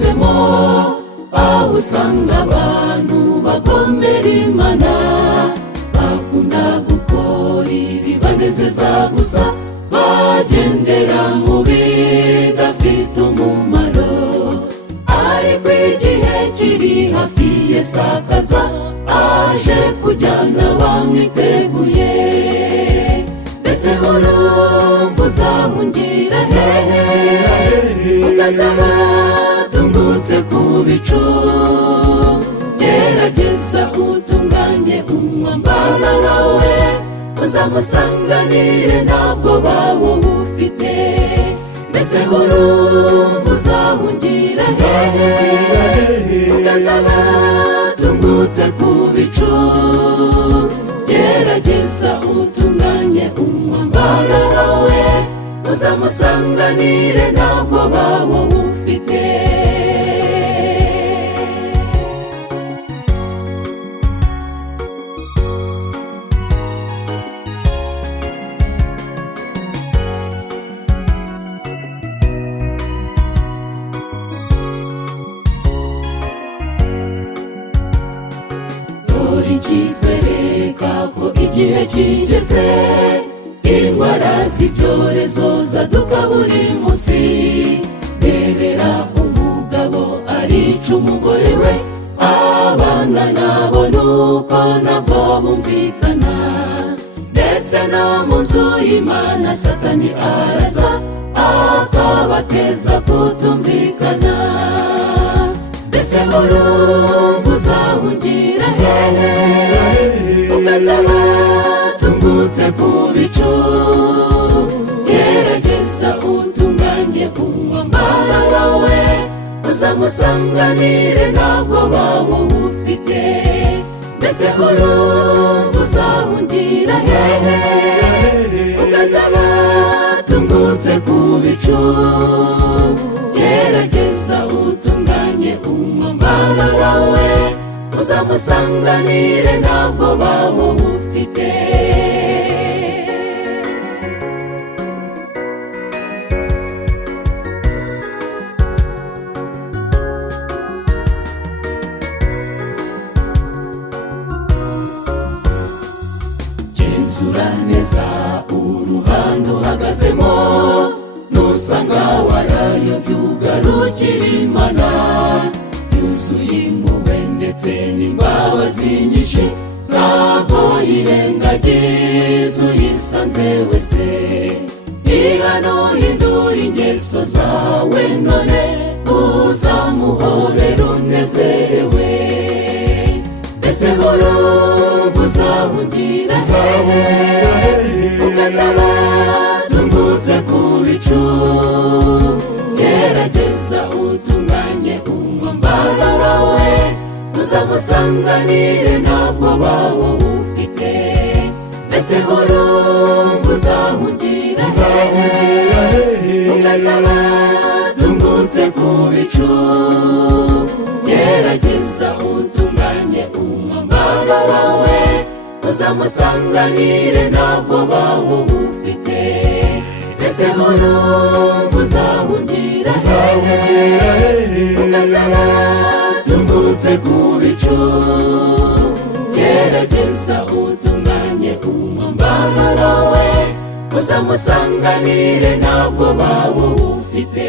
duhagazemo, aho usanga abantu bagomera Imana, bakunda gukora ibibanezeza gusa, bagendera mu bidafite umumaro. Ariko igihe kiri hafi Yesu akaza, aje kujyana bamwiteguye. Mbese urumva uzahungira hehe? Ukazaba tungutse ku bicu. Gerageza utunganye umwambaro wawe, uzamusanganire ntabwo bawo ufite. Mbese urumva uzahungira hehe? Ukazaba tungutse ku bicu. Gerageza utunganye umwambaro wawe, uzamusanganire ntabwo bawo ufite. Kitwereka ko igihe kigeze, indwara z'ibyorezo zaduka buri munsi. Rebera umugabo arica umugore we, abana nabo nuko ntabwo bumvikana. Ndetse no mu nzu y'Imana Satani araza, akabateza kutumvikana. Mbese urumva uzahungira hehe? Ukazaba tungutse ku bicu. Gerageza utunganye umwambaro wawe, uzamusanganire ntabwo bawo ufite. Mbese urumva uzahungira hehe? Ukazaba tungutse ku bicu. Gerageza utunganye umwambaro wawe, uzamusanganire ntabwo bawo ufite. Genzura neza uruhande uhagazemo, nusanga warayobye ugarukira Imana. Yuzuye impuhwe ndetse n'imbabazi nyinshi, ntabwo yirengagiza uyisanze wese. Ihano hindura ingeso zawe none, uzamuhobera unezerewe. Mbese urumva uzahungira hehe? Ukazaba tungutse ku bicu. Gerageza utunganye umwambaro wawe, uzamusanganire ntabwo bawo ufite. Mbese urumva uzahungira hehe? Ukazaba tungutse ku bicu. Gerageza utunganye umwambaro wawe, uzamusanganire ntabwo bawo ufite. Mbese urumva uzahungira hehe? Ukazaba tungutse ku bicu. Gerageza utunganye umwambaro wawe, uzamusanganire ntabwo bawo ufite.